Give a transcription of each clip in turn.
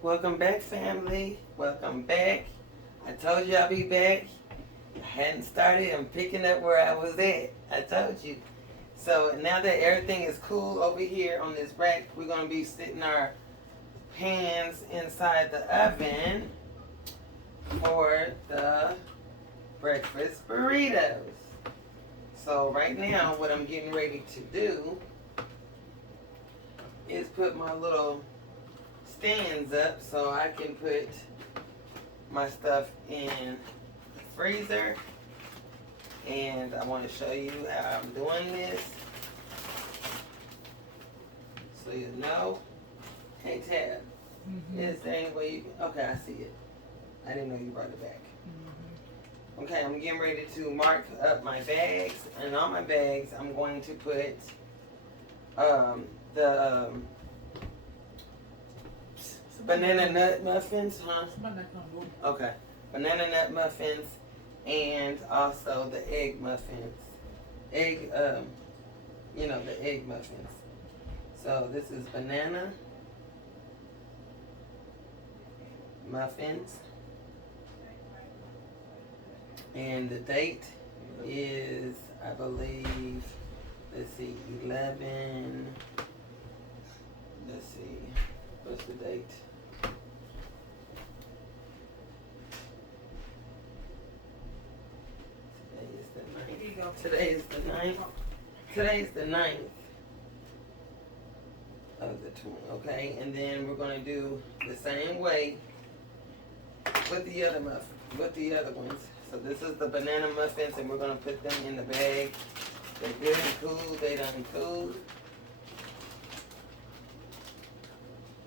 Welcome back, family. Welcome back. I told you I'll be back. I hadn't started. I'm picking up where I was at. I told you. So now that everything is cool over here on this rack, we're going to be sitting our pans inside the oven for the breakfast burritos. So right now, what I'm getting ready to do is put my little stands up so I can put my stuff in the freezer. And I want to show you how I'm doing this so you know. Hey Tab, is there any way you can, okay, I see it. I didn't know you brought it back. Okay, I'm getting ready to mark up my bags, and on my bags I'm going to put the banana nut muffins, huh? Okay, banana nut muffins, and also the egg muffins. Egg, the egg muffins. So this is banana muffins, and the date is, I believe, let's see, 11. Let's see, what's the date? Today is the 9th. Today's the 9th of the 20, okay? And then we're gonna do the same way with the other ones. So this is the banana muffins, and we're gonna put them in the bag. They're good and cool, they done cooled.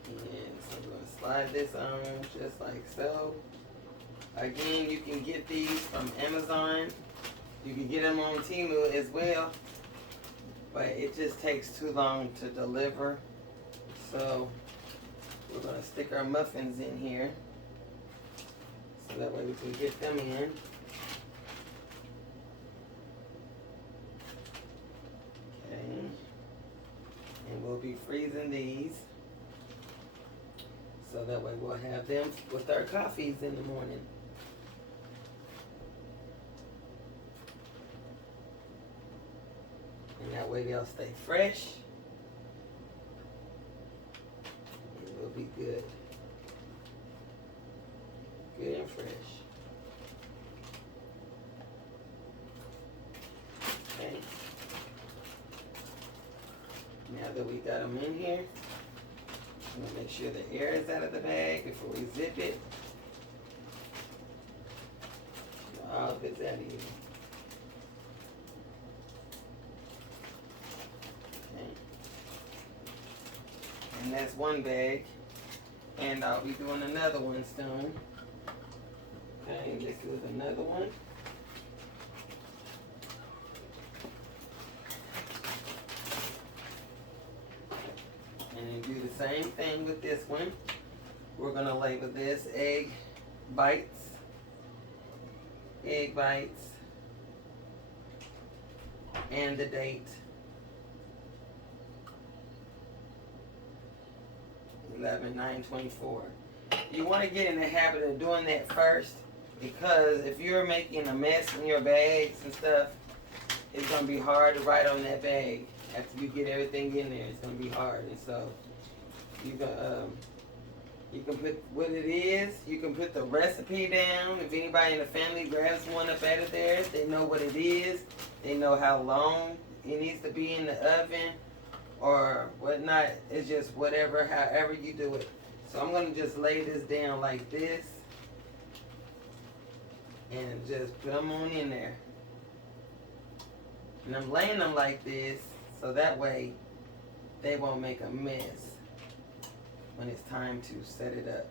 And so we're gonna slide this on just like so. Again, you can get these from Amazon. You can get them on Temu as well, but it just takes too long to deliver. So we're gonna stick our muffins in here so that way we can get them in. Okay, and we'll be freezing these so that way we'll have them with our coffees in the morning. And that way they'll stay fresh. It will be good. Good and fresh. Okay. Now that we got them in here, I'm gonna make sure the air is out of the bag before we zip it. All of it's out of here. And that's one bag, and I'll be doing another one soon. Okay, this is another one. And then do the same thing with this one. We're gonna label this egg bites, and the date. 11/9/24. You want to get in the habit of doing that first, because if you're making a mess in your bags and stuff, it's going to be hard to write on that bag. After you get everything in there, it's going to be hard. And so you can put what it is. You can put the recipe down. If anybody in the family grabs one up out of theirs, they know what it is. They know how long it needs to be in the oven or whatnot. It's just whatever, however you do it. So I'm gonna just lay this down like this and just put them on in there. And I'm laying them like this so that way they won't make a mess when it's time to set it up.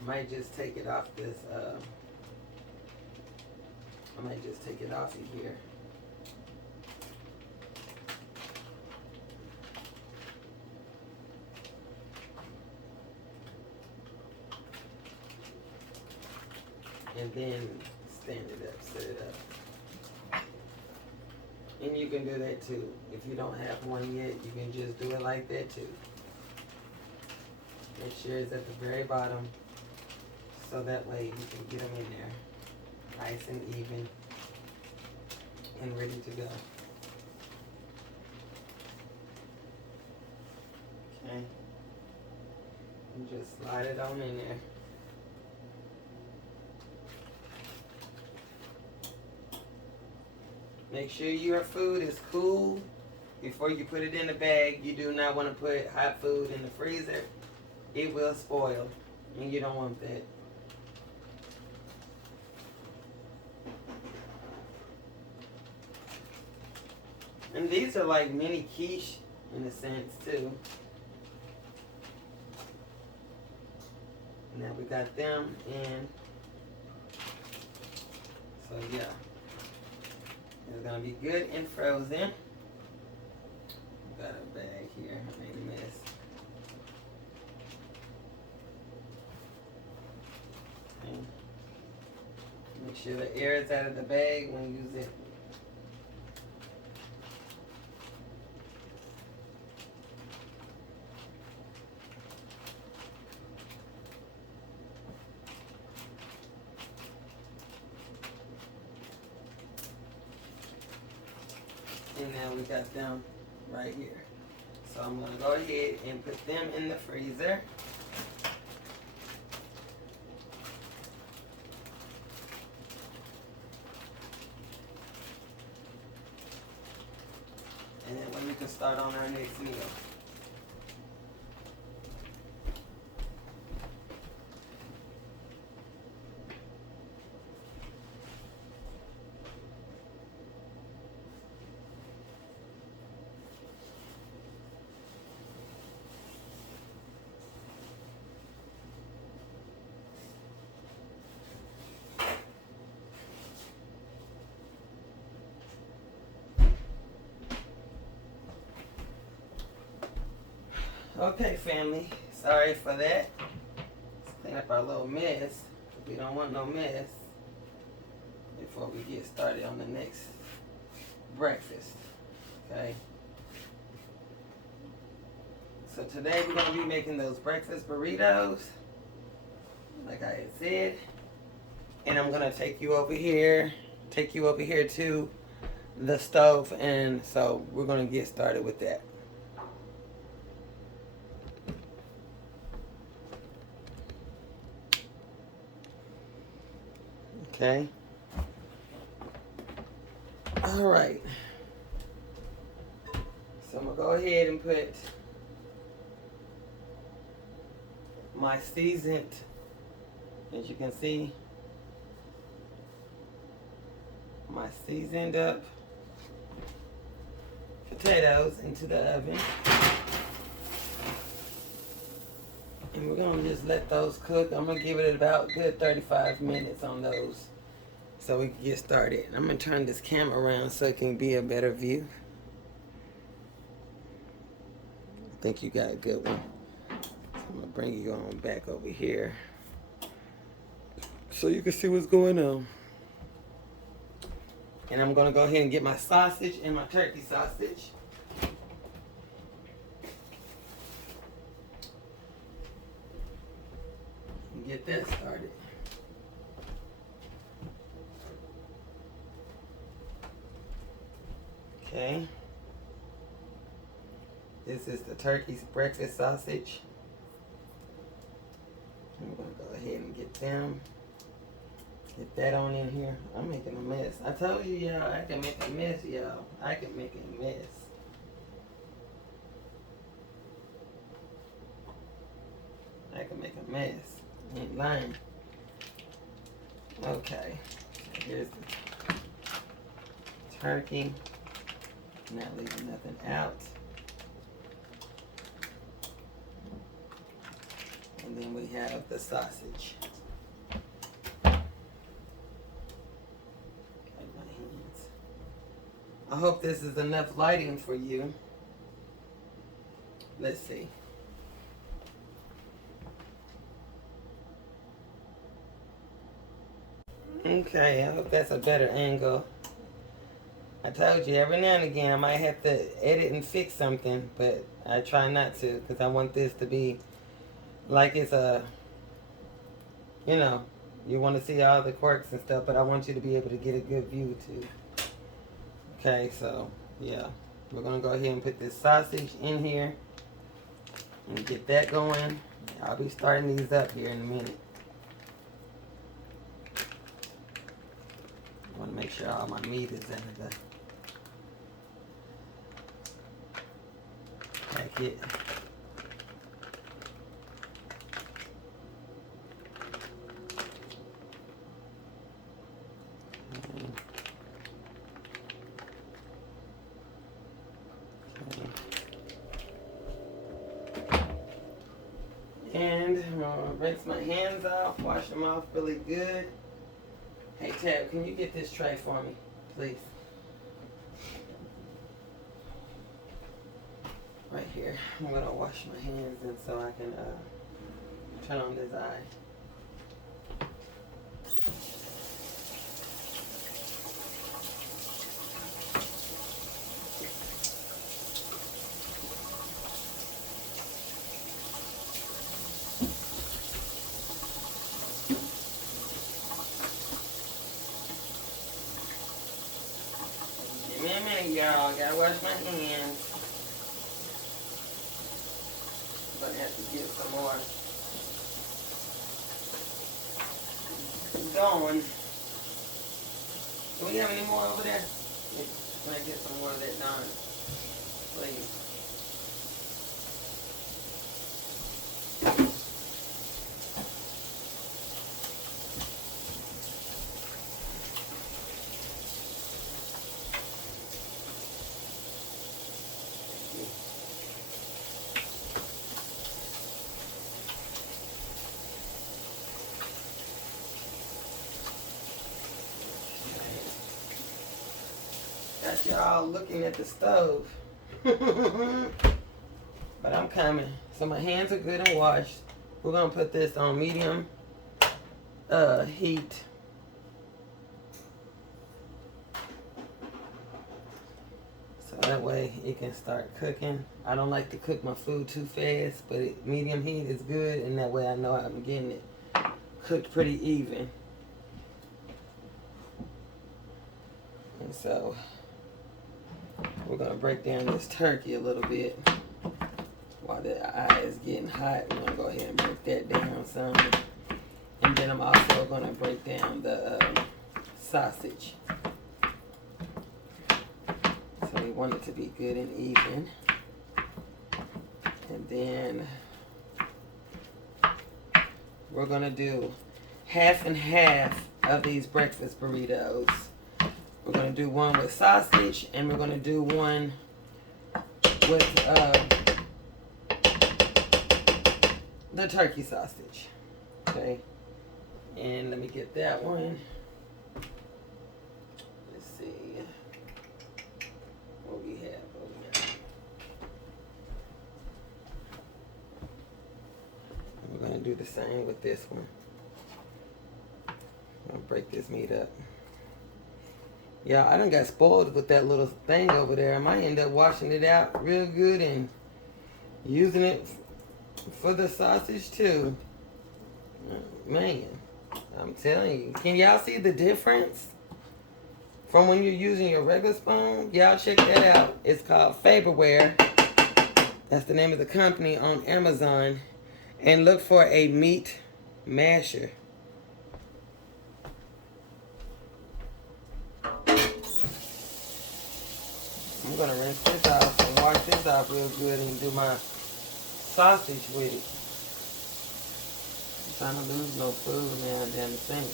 I might just take it off this, I might just take it off of here. And then stand it up, set it up. And you can do that too. If you don't have one yet, you can just do it like that too. Make sure it's at the very bottom, so that way you can get them in there nice and even and ready to go. Okay. And just slide it on in there. Make sure your food is cool before you put it in the bag. You do not want to put hot food in the freezer. It will spoil, and you don't want that. And these are like mini quiche in a sense too. Now we got them in. So yeah, it's gonna be good and frozen. Got a bag here, I made a mess. Okay. Make sure the air is out of the bag when you use it. And now we got them right here. So I'm gonna go ahead and put them in the freezer. And then we can start on our next meal. Okay, family, sorry for that. Let's clean up our little mess. We don't want no mess before we get started on the next breakfast, okay? So today we're gonna be making those breakfast burritos, like I had said. And I'm gonna take you over here to the stove, and so we're gonna get started with that. Okay. All right. So I'm gonna go ahead and put my seasoned, as you can see, my seasoned up potatoes into the oven. And we're gonna just let those cook. I'm gonna give it about good 35 minutes on those so we can get started. I'm gonna turn this camera around so it can be a better view. I think you got a good one. So I'm gonna bring you on back over here so you can see what's going on. And I'm gonna go ahead and get my sausage and my turkey sausage. And get that started. Okay. This is the turkey's breakfast sausage. I'm gonna go ahead and get them. Get that on in here. I'm making a mess. I told you, y'all, I can make a mess, y'all. I can make a mess. I can make a mess. I ain't lying. Okay. Here's the turkey. Not leaving nothing out. And then we have the sausage. I hope this is enough lighting for you. Let's see. Okay, I hope that's a better angle. I told you, every now and again I might have to edit and fix something, but I try not to because I want this to be like it's a, you know, you want to see all the quirks and stuff, but I want you to be able to get a good view too. Okay, so yeah, we're gonna go ahead and put this sausage in here and get that going. I'll be starting these up here in a minute. I want to make sure all my meat is in the packet. And I'm gonna rinse my hands off, wash them off really good. Hey Tab, can you get this tray for me, please? Right here. I'm gonna wash my hands and so I can turn on this eye. Give me a minute, y'all. Gotta wash my hands. I'm gonna have to get some more going. Do we have any more over there? Can I get some more of that done? Please. Got y'all looking at the stove. But I'm coming. So my hands are good and washed. We're gonna put this on medium heat. So that way it can start cooking. I don't like to cook my food too fast, but medium heat is good, and that way I know I'm getting it cooked pretty even. And so we're gonna break down this turkey a little bit while the eye is getting hot. We're gonna go ahead and break that down some, and then I'm also gonna break down the sausage. So we want it to be good and even, and then we're gonna do half and half of these breakfast burritos. We're going to do one with sausage, and we're going to do one with the turkey sausage. Okay. And let me get that one. Let's see what we have over there. We're going to do the same with this one. I'm going to break this meat up. Yeah, I done got spoiled with that little thing over there. I might end up washing it out real good and using it for the sausage too. Man, I'm telling you. Can y'all see the difference from when you're using your regular spoon? Y'all check that out. It's called Faberware. That's the name of the company on Amazon. And look for a meat masher. I'm gonna rinse this off and wash this off real good and do my sausage with it. I'm trying to lose no food now down the sink.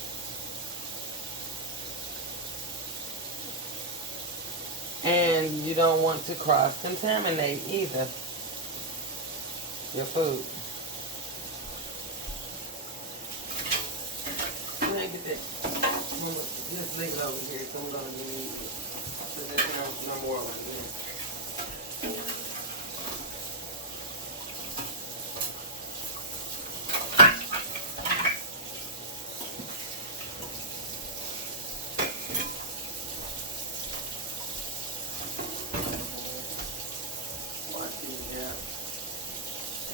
And you don't want to cross-contaminate either your food. Can I get that? Just leave it over here, so I'm gonna need it. So there's no more like this.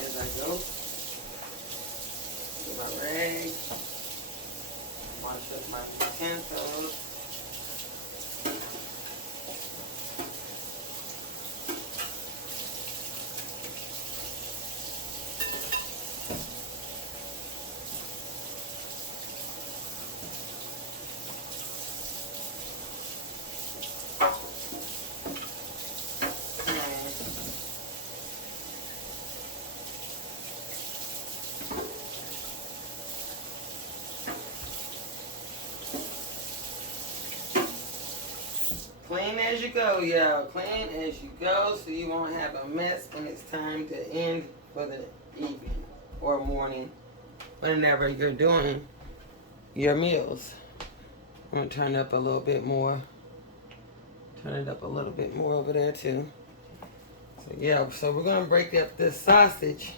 as I go. Get my rag. Wash up my utensils. Clean as you go, y'all. Clean as you go so you won't have a mess when it's time to end for the evening or morning, whenever you're doing your meals. I'm going to turn it up a little bit more. Turn it up a little bit more over there too. So yeah, so we're going to break up this sausage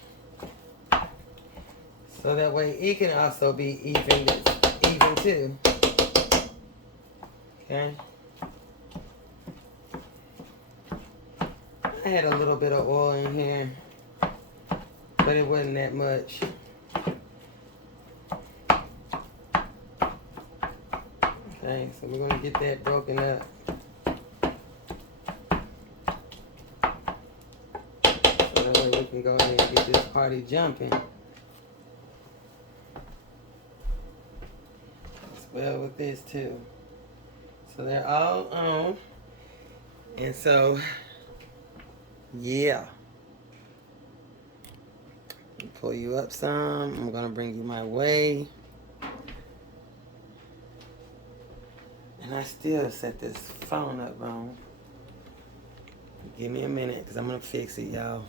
so that way it can also be even too. Okay. I had a little bit of oil in here, but it wasn't that much. Okay, so we're going to get that broken up. So that way we can go ahead and get this party jumping. As well with this too. So they're all on. And so, yeah. Pull you up some. I'm going to bring you my way. And I still set this phone up wrong. Give me a minute because I'm going to fix it, y'all.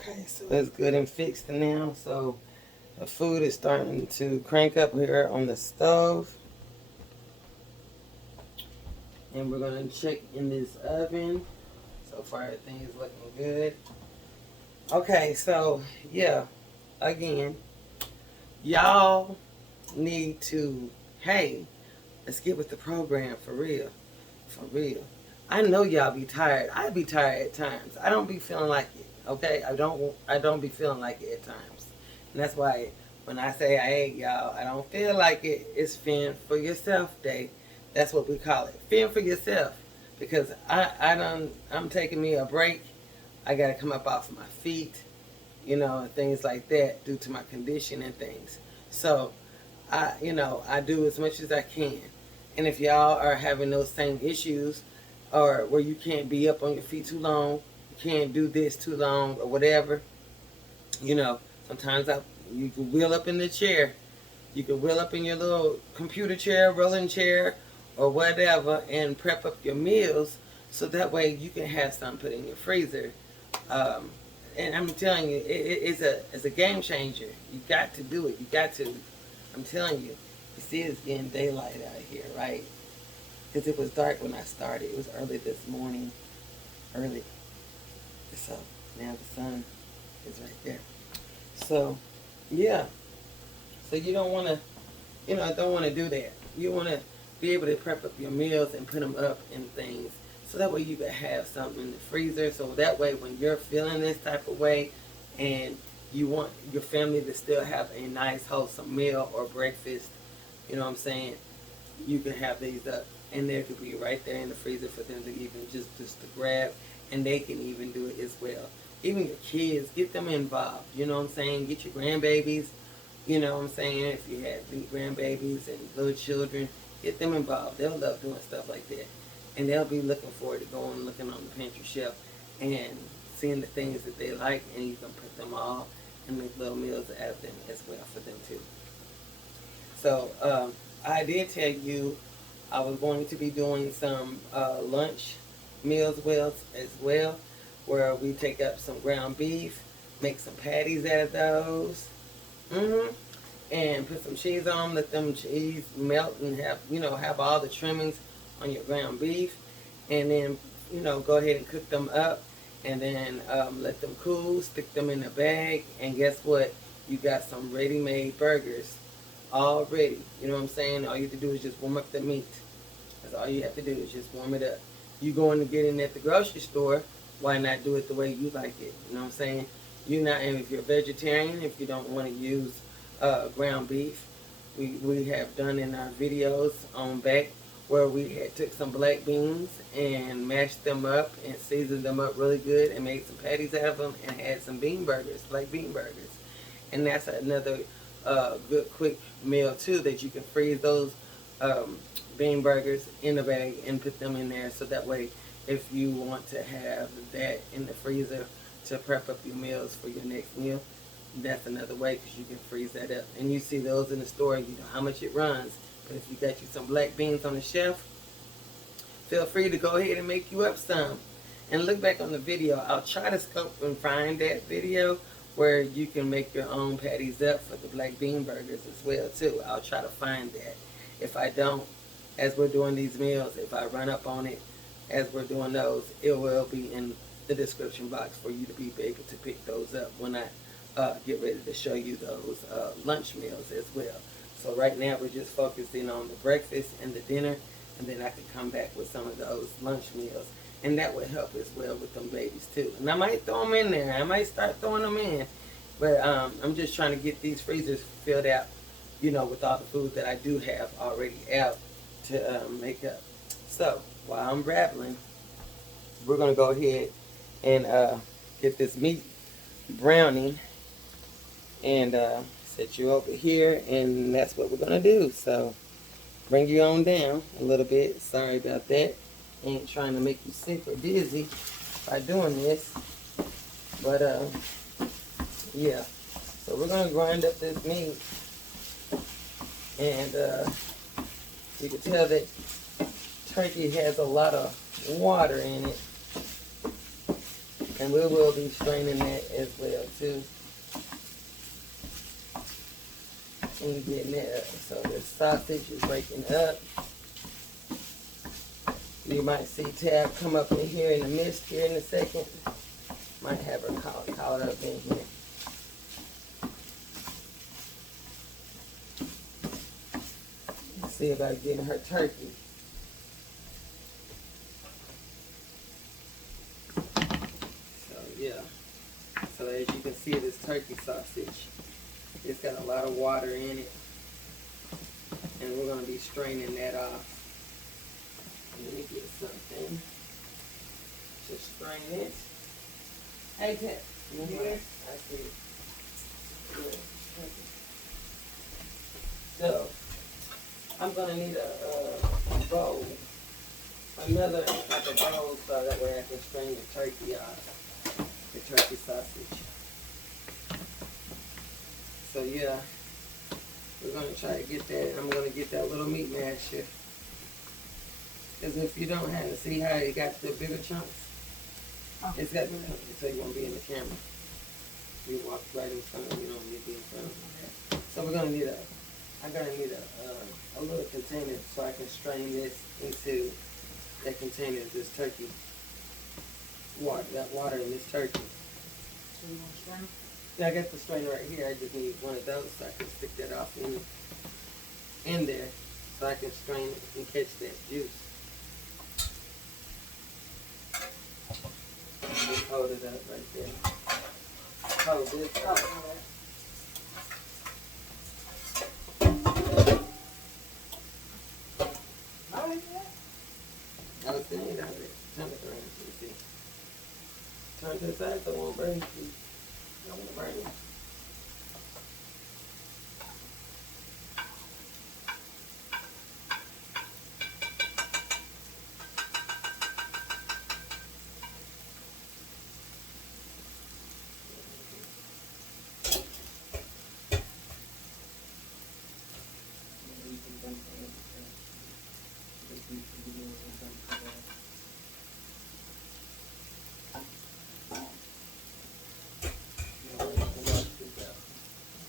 Okay, so it's good and fixed now. So the food is starting to crank up here on the stove. And we're going to check in this oven. So far, everything is looking good. Okay, so, yeah. Again, y'all need to, hey, let's get with the program for real. For real. I know y'all be tired. I be tired at times. I don't be feeling like it. Okay? I don't be feeling like it at times. And that's why when I say, hey, y'all, I don't feel like it, it's fend for yourself day. That's what we call it. Fend for yourself. Because I'm taking me a break. I got to come up off my feet, you know, and things like that due to my condition and things. So, I do as much as I can. And if y'all are having those same issues or where you can't be up on your feet too long, you can't do this too long or whatever, you know, sometimes you can wheel up in the chair. You can wheel up in your little computer chair, rolling chair, or whatever, and prep up your meals so that way you can have something put in your freezer. And I'm telling you, it's a game changer. You got to do it. You got to. I'm telling you. You see, it's getting daylight out here, right? Because it was dark when I started. It was early this morning. Early. So now the sun is right there. So, yeah. So you don't want to, don't want to do that. You want to be able to prep up your meals and put them up and things. So that way you can have something in the freezer. So that way when you're feeling this type of way and you want your family to still have a nice wholesome meal or breakfast, you know what I'm saying, you can have these up. And they could be right there in the freezer for them to even just to grab. And they can even do it as well. Even your kids, get them involved. You know what I'm saying? Get your grandbabies. You know what I'm saying? If you have any grandbabies and little children, get them involved. They'll love doing stuff like that. And they'll be looking forward to going and looking on the pantry shelf and seeing the things that they like, and you can put them all and make little meals out of them as well for them too. So I did tell you I was going to be doing some lunch meals as well, where we take up some ground beef, make some patties out of those, and put some cheese on them, let them cheese melt and have all the trimmings on your ground beef, and then go ahead and cook them up, and then let them cool, stick them in a bag, and guess what? You got some ready-made burgers already. You know what I'm saying? All you have to do is just warm up the meat. That's all you have to do is just warm it up. You going to get in at the grocery store, why not do it the way you like it? You know what I'm saying? You not, and if you're vegetarian, if you don't want to use ground beef, we have done in our videos on back where we had took some black beans and mashed them up and seasoned them up really good and made some patties out of them and had some bean burgers, like bean burgers. And that's another good quick meal too, that you can freeze those bean burgers in a bag and put them in there, so that way if you want to have that in the freezer to prep up your meals for your next meal, that's another way, because you can freeze that up. And you see those in the store, you know how much it runs. But if you got you some black beans on the shelf, feel free to go ahead and make you up some. And look back on the video. I'll try to scope and find that video where you can make your own patties up for the black bean burgers as well too. I'll try to find that. If I don't, as we're doing these meals, if I run up on it as we're doing those, it will be in the description box for you to be able to pick those up when I get ready to show you those lunch meals as well. So right now we're just focusing on the breakfast and the dinner, and then I can come back with some of those lunch meals. And that would help as well with them babies too. And I might throw them in there. I might start throwing them in. But I'm just trying to get these freezers filled out, you know, with all the food that I do have already out to make up. So while I'm rattling, we're going to go ahead and get this meat browning and set you over here. And that's what we're going to do. So bring you on down a little bit. Sorry about that. Ain't trying to make you sick or dizzy by doing this, but yeah. So we're gonna grind up this meat, and you can tell that turkey has a lot of water in it, and we will be straining that as well too, and getting that up. So the sausage is breaking up. You might see Tab come up in here in the mist here in a second. Might have her collar up in here. Let's see about getting her turkey. So yeah. So as you can see, this turkey sausage, it's got a lot of water in it. And we're going to be straining that off. Let me get something to strain it. Hey, Pet, you here? I see it. Good. So, I'm going to need a bowl. Another type of bowl, so that way I can strain the turkey off. The turkey sausage. So, yeah. We're going to try to get that. I'm going to get that little meat masher. Because if you don't have to see how it got the bigger chunks, it's got, so you won't be in the camera. You walk right in front of, you don't need to be in front of it. So we're gonna need I'm gonna need a little container so I can strain this into that container, this turkey water, that water in this turkey. So you want to strain? Yeah, I got the strainer right here. I just need one of those so I can stick that off in there so I can strain it and catch that juice. Just hold it up right there. Hold this up. I was saying that. Turn it around so you see. Turn to the side so it won't burn you. I don't want to burn you.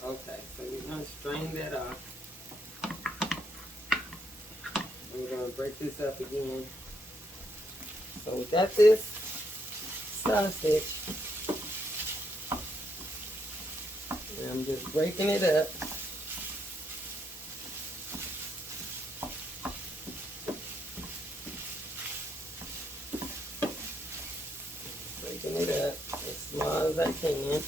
Okay, so we're going to strain that off. And we're going to break this up again. So we got this sausage. And I'm just breaking it up. So Breaking it up as small as I can.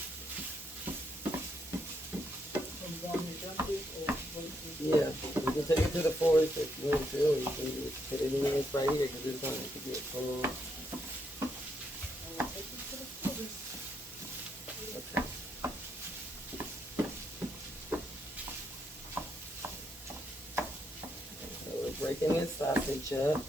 Yeah, you can take it to the forest if you want to, or you can just put it in this right here because it's going to get full. Okay. So we're breaking this sausage up.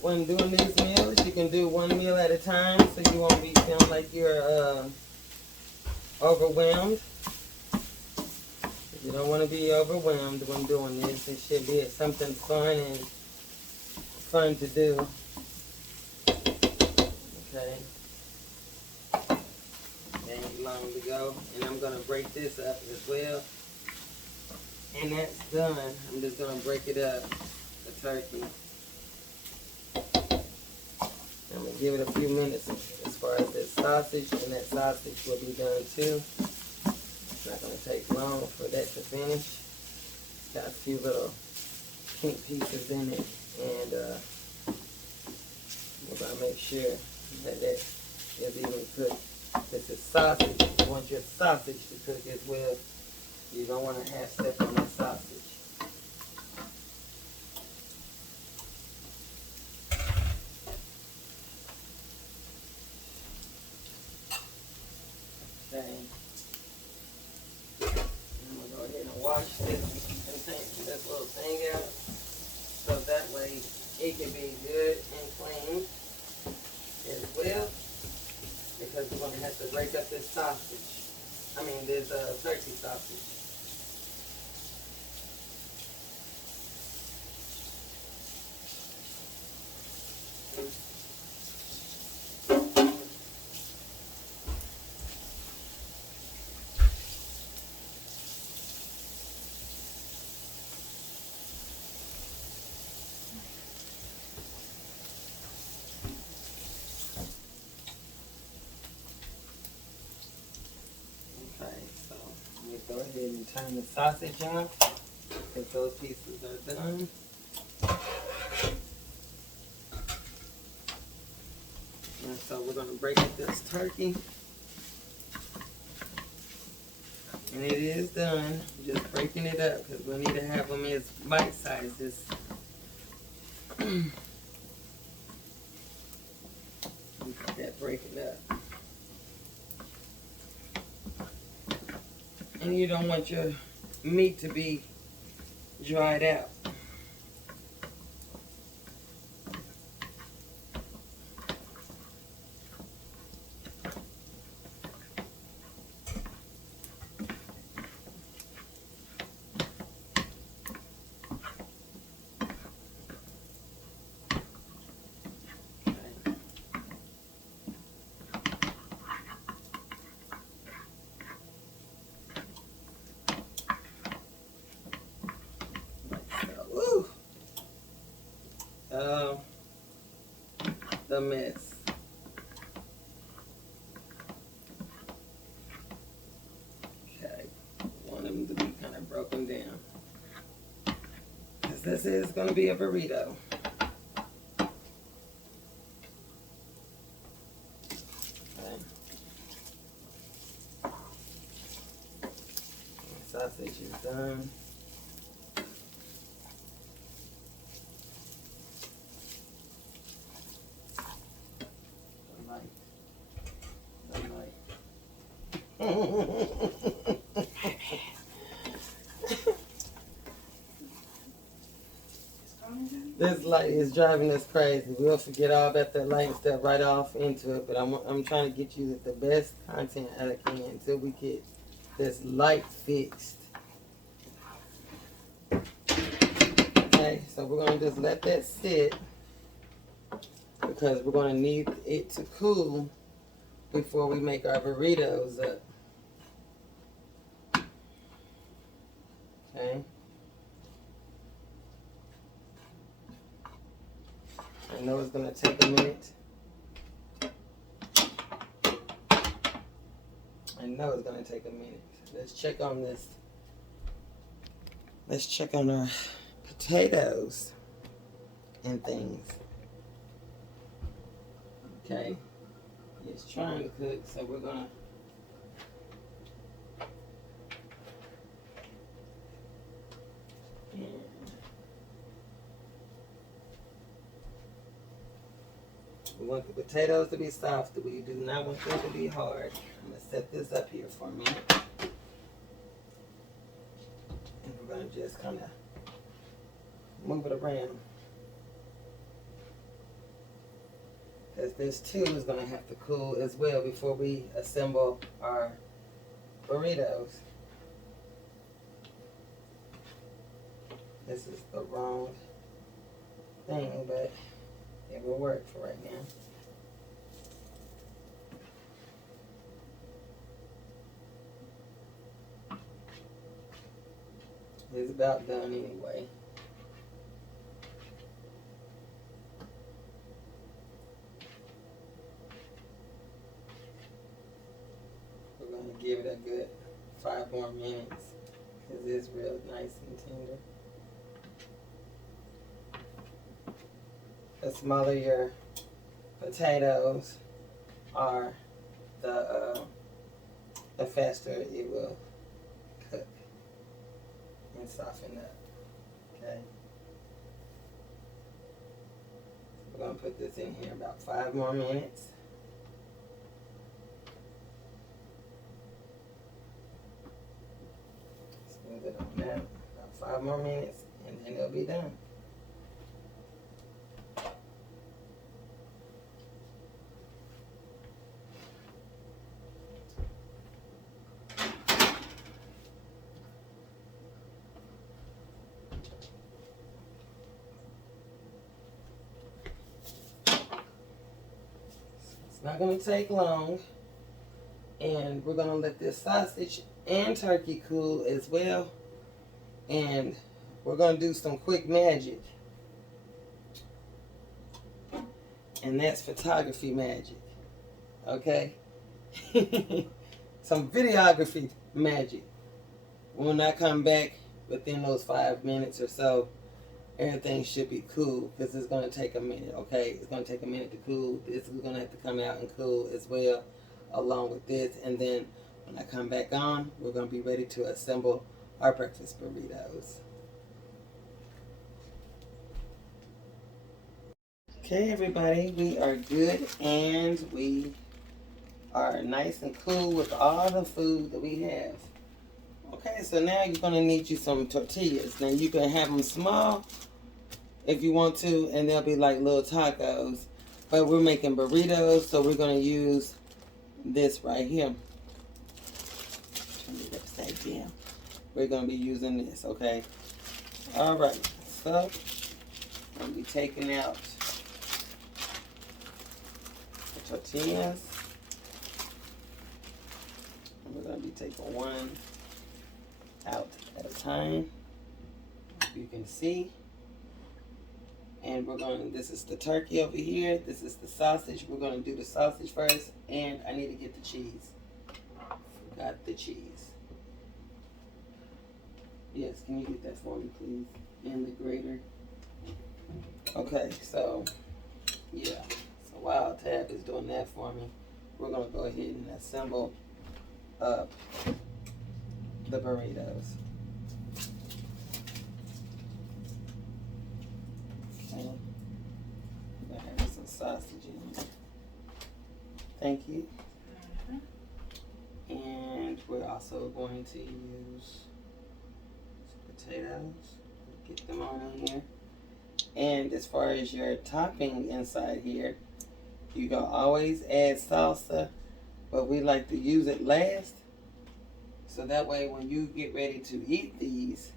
When doing these meals, you can do one meal at a time so you won't be feeling like you're overwhelmed. You don't want to be overwhelmed when doing this. It should be something fun and fun to do. Okay. And long to go. And I'm going to break this up as well. And that's done. I'm just going to break it up, the turkey. I'm going to give it a few minutes as far as this sausage, and that sausage will be done too. It's not going to take long for that to finish. It's got a few little pink pieces in it, and we're going to make sure that that is even cooked. This is sausage. You want your sausage to cook as well. You don't want to have stuff on that sausage. Okay. I'm going to go ahead and wash this little thing out so that way it can be good and clean as well, because we're going to have to break up this sausage. I mean this turkey sausage. Okay, so I'm going to go ahead and turn the sausage on because those pieces are done. And so we're going to break up this turkey. And it is done. Just breaking it up because we need to have them as bite-sized. Look at that, break it up. And you don't want your meat to be dried out. The mess. Okay, want them to be kind of broken down. Because this is going to be a burrito. Okay. Sausage is done. This light is driving us crazy. We'll forget all about that light and step right off into it. But I'm trying to get you the best content I can until we get this light fixed. Okay, so we're going to just let that sit because we're going to need it to cool before we make our burritos up. Okay. I know it's going to take a minute. I know it's gonna take a minute. Let's check on this. Let's check on our potatoes and things. Okay. It's trying to cook, so we're gonna we want the potatoes to be soft. We do not want them to be hard. I'm gonna set this up here for a minute. And we're gonna just kind of move it around. Because this too is gonna have to cool as well before we assemble our burritos. This is the wrong thing, but it will work for right now. It's about done anyway. We're going to give it a good 5 more minutes because it's real nice and tender. The smaller your potatoes are, the faster it will cook and soften up. Okay. We're gonna put this in here about 5 more minutes. Smooth it on now. About 5 more minutes, and then it'll be done. Not gonna take long, and we're gonna let this sausage and turkey cool as well, and we're gonna do some quick magic, and that's photography magic, okay? Some videography magic. When I come back within those 5 minutes or so, everything should be cool because it's going to take a minute, okay? It's going to take a minute to cool. This is going to have to come out and cool as well along with this. And then when I come back on, we're going to be ready to assemble our breakfast burritos. Okay, everybody, we are good and we are nice and cool with all the food that we have. Okay, so now you're going to need you some tortillas. Now you can have them small if you want to, and they'll be like little tacos. But we're making burritos, so we're going to use this right here. Turn it upside down. We're going to be using this, okay? All right, so I'm going to be taking out the tortillas. And we're going to be taking one out at a time. You can see. And we're going, this is the turkey over here. This is the sausage. We're going to do the sausage first. And I need to get the cheese. Forgot the cheese. Yes, can you get that for me, please? And the grater. Okay, so, yeah. So while Tab is doing that for me, we're going to go ahead and assemble up the burritos. Okay. We're gonna have some sausage in here. Thank you. And we're also going to use some potatoes. Get them on in here. And as far as your topping inside here, you can always add salsa, but we like to use it last. So that way when you get ready to eat these,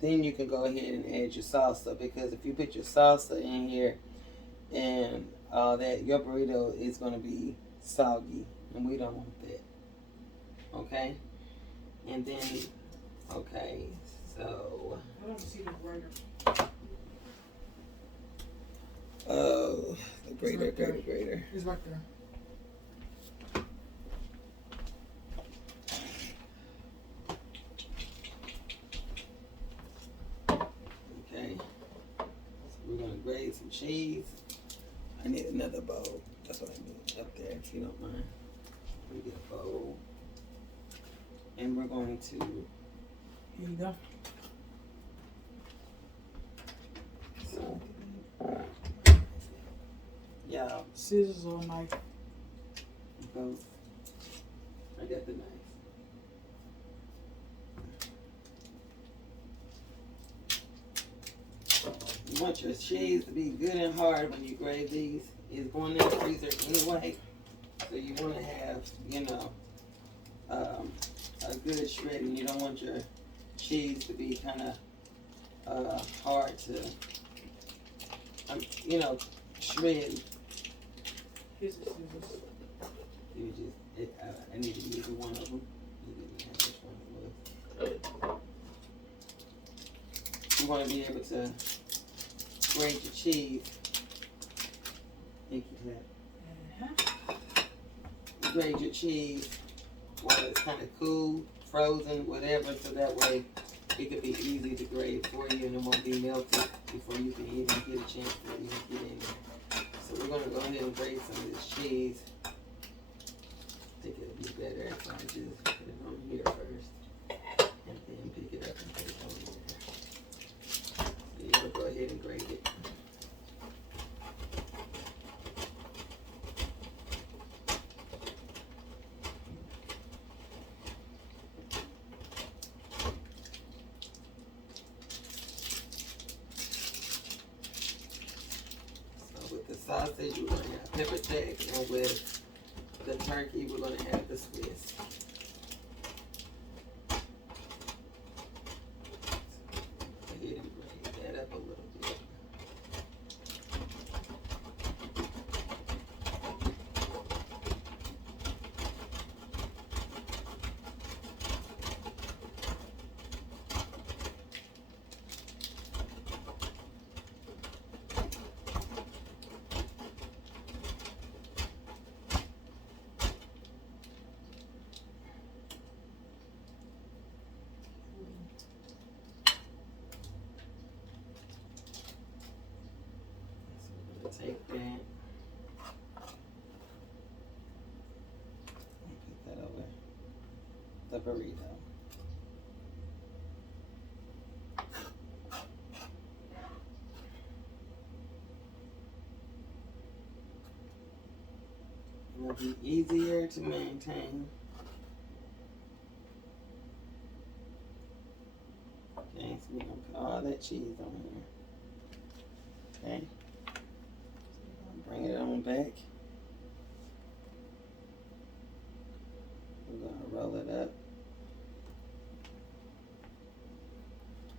then you can go ahead and add your salsa, because if you put your salsa in here and all that, your burrito is going to be soggy, and we don't want that. Okay? And then, okay, so. I don't see the grater. Oh, the grater. It's right there. cheese. I need another bowl. That's what I need up there, if you don't mind. Let me get a bowl. And we're going to. Here you go. So, yeah. Scissors or knife? Both. I got the knife. You want your cheese to be good and hard when you grate these. It's going in the freezer anyway. So you want to have, you know, a good shredding. You don't want your cheese to be kind of hard to, you know, shred. Here's the scissors. You just, I need to use one of them. You didn't have which one it was. You want to be able to grate your cheese. Thank you, Pat. Grate your cheese while it's kind of cool, frozen, whatever, so that way it could be easy to grate for you and it won't be melted before you can even get a chance to even get in there. So we're going to go ahead and grate some of this cheese. I think it'll be better if I just put it on here first and then pick it up and put it on there. So you gotta go ahead and grate it. So with the sausage, we're gonna have pepper jack, and with the turkey, we're gonna have the Swiss. Go ahead and grate that up a little bit. Take that and put that over the burrito. It'll be easier to maintain. Okay, so we're gonna put all that cheese on here. Okay. Bring it on back. We're gonna roll it up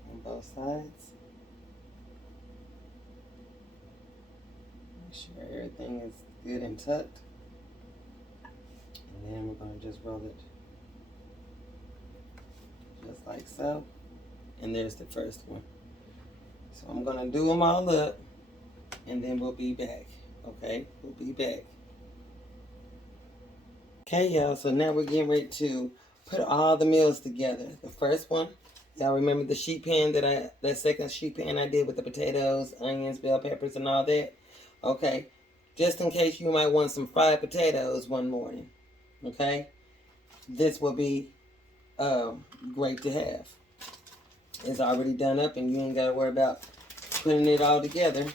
on both sides. Make sure everything is good and tucked. And then we're gonna just roll it just like so. And there's the first one. So I'm gonna do them all up and then we'll be back. Okay, we'll be back. Okay, y'all, so now we're getting ready to put all the meals together. The first one, y'all remember the sheet pan that second sheet pan I did with the potatoes, onions, bell peppers, and all that? Okay, just in case you might want some fried potatoes one morning, okay? This will be great to have. It's already done up and you ain't gotta worry about putting it all together.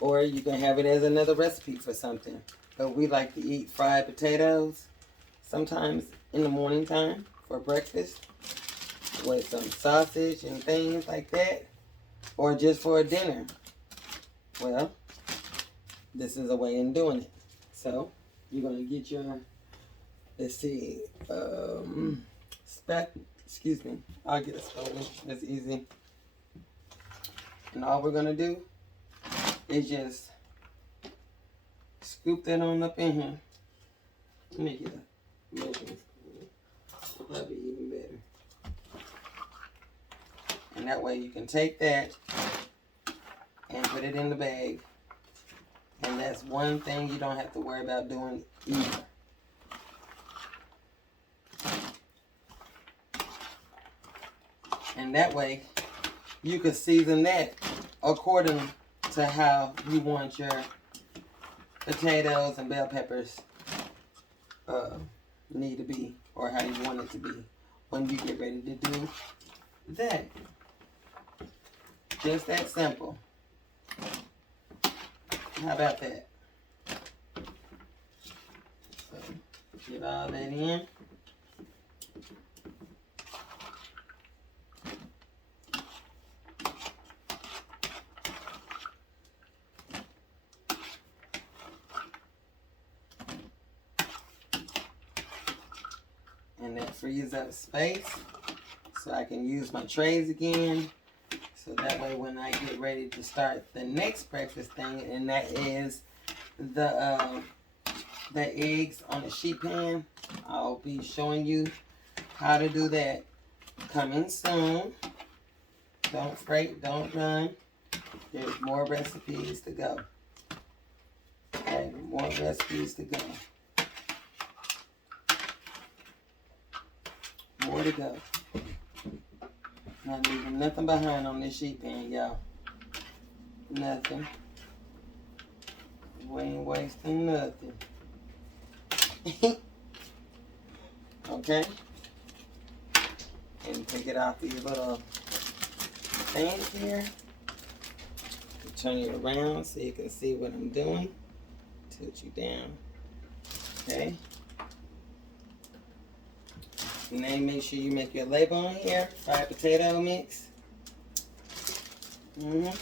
Or you can have it as another recipe for something. But we like to eat fried potatoes sometimes in the morning time for breakfast with some sausage and things like that. Or just for a dinner. Well, this is a way in doing it. So, you're going to get your, let's see, excuse me. I'll get a spoon. That's easy. And all we're going to do is just scoop that on up in here. Make it a measuring spoon. It'll probably be even better. And that way you can take that and put it in the bag. And that's one thing you don't have to worry about doing either. And that way you can season that according to how you want your potatoes and bell peppers need to be, or how you want it to be when you get ready to do that. Just that simple. How about that? So, get all that in. And that frees up space so I can use my trays again. So that way when I get ready to start the next breakfast thing, and that is the eggs on the sheet pan, I'll be showing you how to do that coming soon. Don't fret, don't run. There's more recipes to go. Okay, more recipes to go. More to go. Not leaving nothing behind on this sheet pan, y'all. Nothing. We ain't wasting nothing. Okay? And take it off these little things here. Turn it around so you can see what I'm doing. Tilt you down. Okay? And then make sure you make your label on here. Fried potato mix. Yep.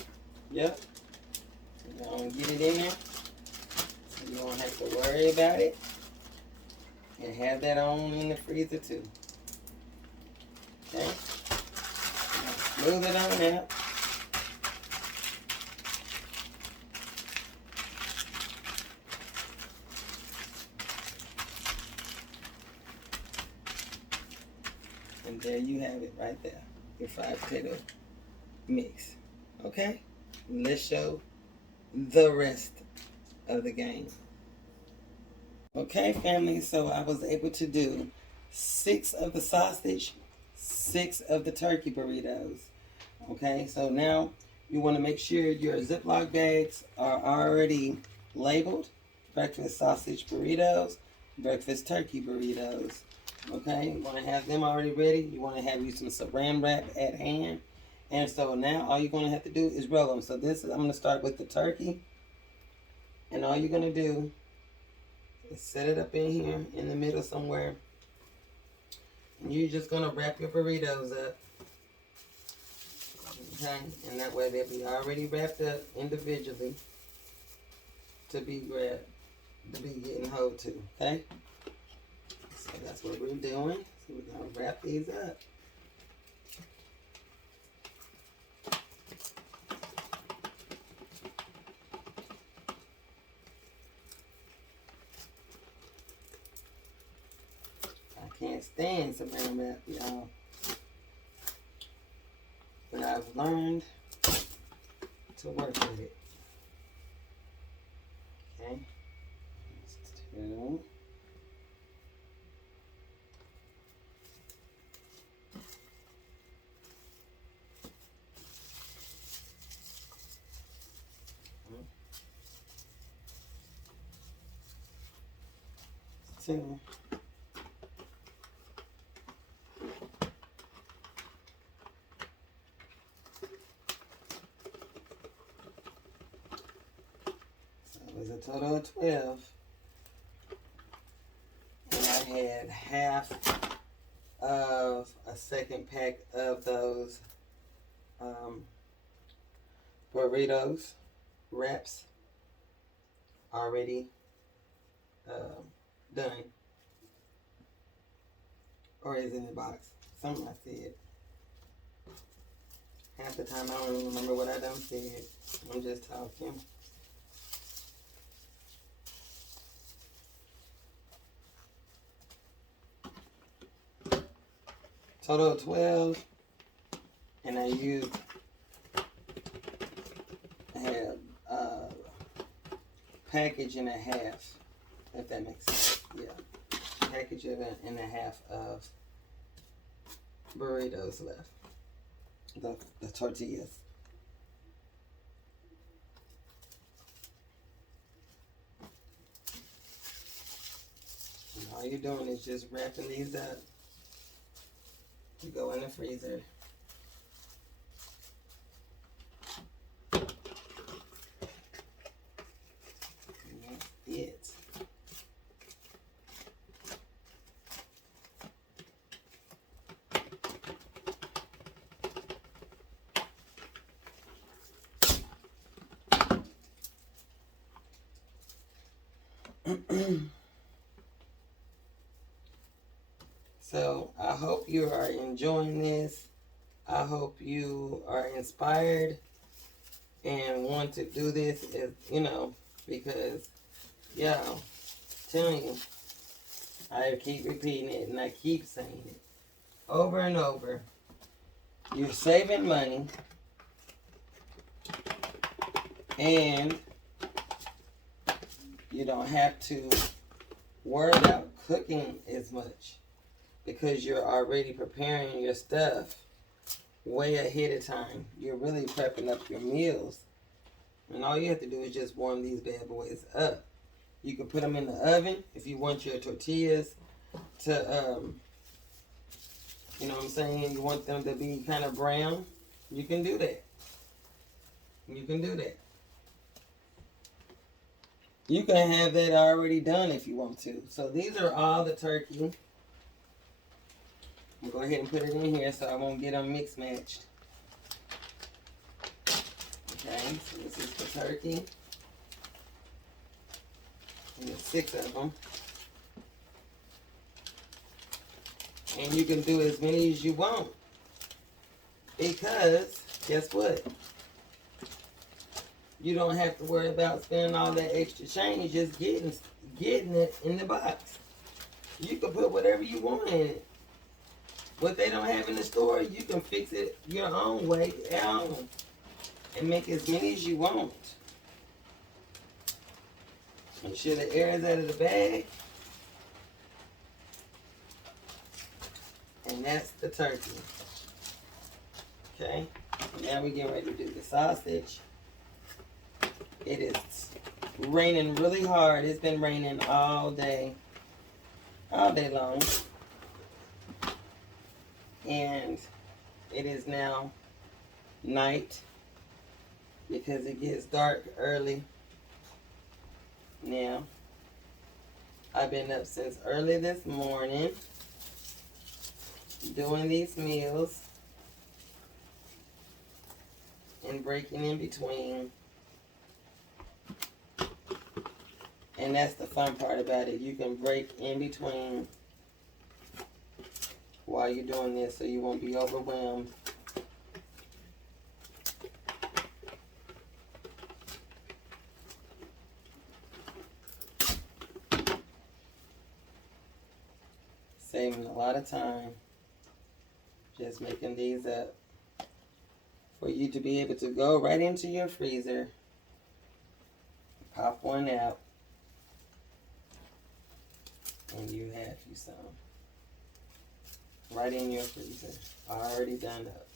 You're gonna get it in there. So you don't have to worry about it. And have that on in the freezer too. Okay. Now smooth it on out. And there you have it right there. Your fried potato mix. Okay? Let's show the rest of the game. Okay, family, so I was able to do 6 of the sausage, 6 of the turkey burritos. Okay, so now you want to make sure your Ziploc bags are already labeled. Breakfast sausage burritos, breakfast turkey burritos. Okay, you want to have them already ready. You want to have you some saran wrap at hand. And so now all you're going to have to do is roll them. So this is, I'm going to start with the turkey. And all you're going to do is set it up in here in the middle somewhere. And you're just going to wrap your burritos up. Okay, and that way they'll be already wrapped up individually to be grabbed, to be getting hold to. Okay? So that's what we're doing. So we're going to wrap these up. I can't stand saran wrap, y'all. But I've learned to work with it. Okay? That's 2. Two. So it was a total of 12. And I had half of a second pack of those burritos wraps already done, or is in the box. Something I said. Half the time I don't even remember what I done said. I'm just talking. Total of 12, and I used a package and a half, if that makes sense. Yeah, package and a half of burritos left. The tortillas. And all you're doing is just wrapping these up to go in the freezer. And that's it. So I hope you are enjoying this. I hope you are inspired and want to do this, as because y'all, telling you, I keep repeating it and I keep saying it over and over. You're saving money and you don't have to worry about cooking as much because you're already preparing your stuff way ahead of time. You're really prepping up your meals. And all you have to do is just warm these bad boys up. You can put them in the oven if you want your tortillas to, you know what I'm saying? You want them to be kind of brown. You can do that. You can do that. You can have that already done if you want to. So these are all the turkey. I'm going to go ahead and put it in here so I won't get them mixed matched. Okay, so this is the turkey. And there's 6 of them. And you can do as many as you want. Because, guess what? You don't have to worry about spending all that extra change just getting it in the box. You can put whatever you want in it. What they don't have in the store, you can fix it your own way at home. And make as many as you want. Make sure the air is out of the bag. And that's the turkey. Okay, now we're getting ready to do the sausage. It is raining really hard. It's been raining all day long. And it is now night because it gets dark early. Now, I've been up since early this morning doing these meals and breaking in between. And that's the fun part about it. You can break in between while you're doing this so you won't be overwhelmed. Saving a lot of time just making these up for you to be able to go right into your freezer, pop one out, and you have you some right in your freezer, already done up.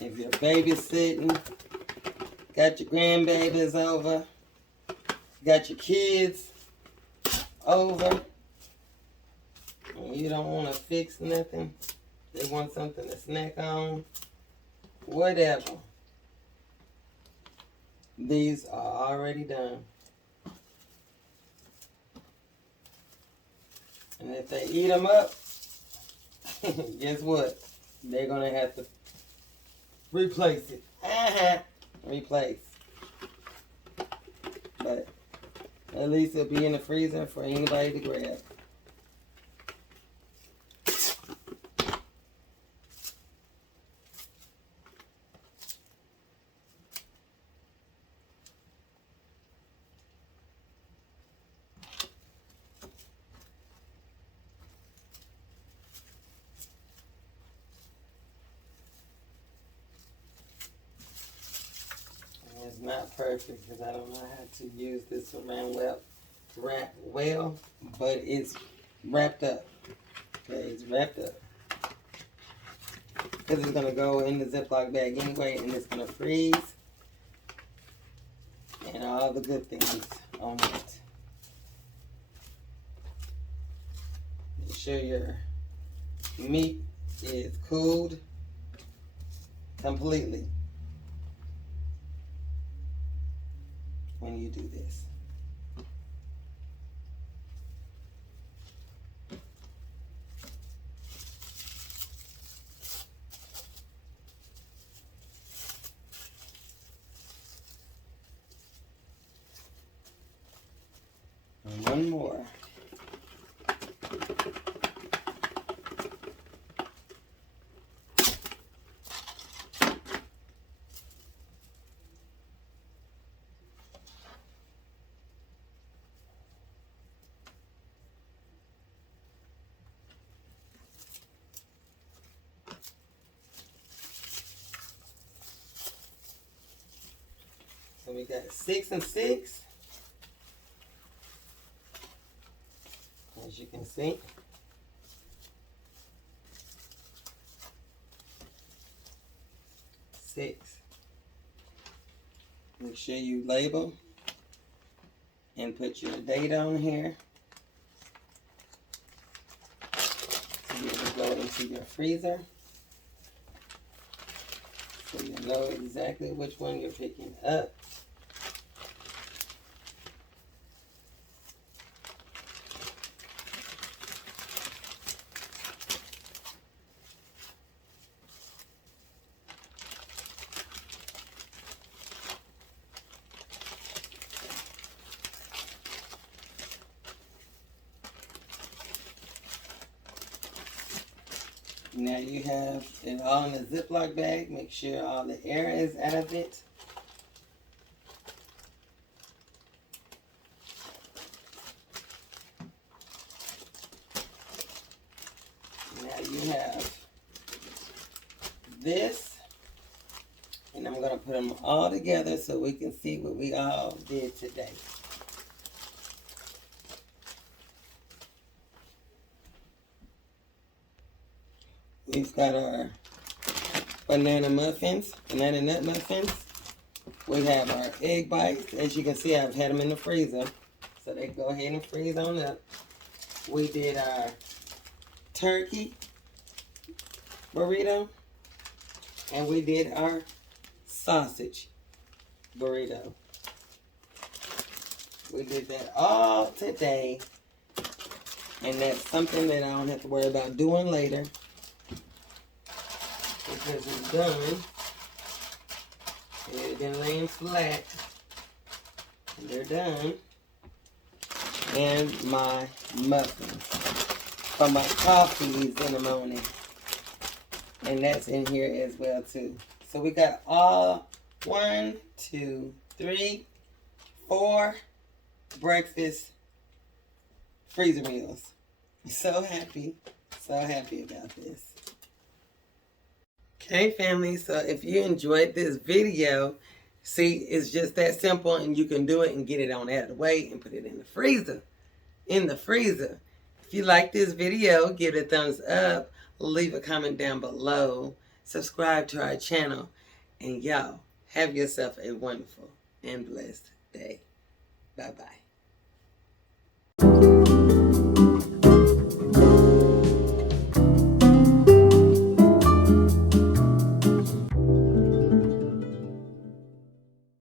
If you're babysitting, got your grandbabies over, got your kids over, and you don't want to fix nothing, they want something to snack on, whatever. These are already done. And if they eat them up, guess what? They're going to have to replace it. Replace. But at least it'll be in the freezer for anybody to grab. It's not perfect because I don't know how to use this around wrap well, but it's wrapped up. Okay, it's wrapped up. because it's going to go in the Ziploc bag anyway, and it's going to freeze. And all the good things on it. Make sure your meat is cooled completely when you do this. And one more. So we got 6 and 6. As you can see. Six. Make sure you label and put your date on here. So you can go into your freezer. So you know exactly which one you're picking up. Now you have it all in a Ziploc bag. Make sure all the air is out of it. Now you have this. And I'm going to put them all together so we can see what we all did today. We've got our banana nut muffins. We have our egg bites. As you can see, I've had them in the freezer, so they go ahead and freeze on up. We did our turkey burrito, and we did our sausage burrito. We did that all today, and that's something that I don't have to worry about doing later. Because it's done. They've been laying flat. And they're done. And my muffins for my coffees in the morning. And that's in here as well too. So we got all 1, 2, 3, 4 breakfast freezer meals. So happy about this. Okay, family, so if you enjoyed this video, see, it's just that simple, and you can do it and get it on out of the way and put it in the freezer. If you like this video, give it a thumbs up, leave a comment down below, subscribe to our channel, and y'all, have yourself a wonderful and blessed day. Bye-bye.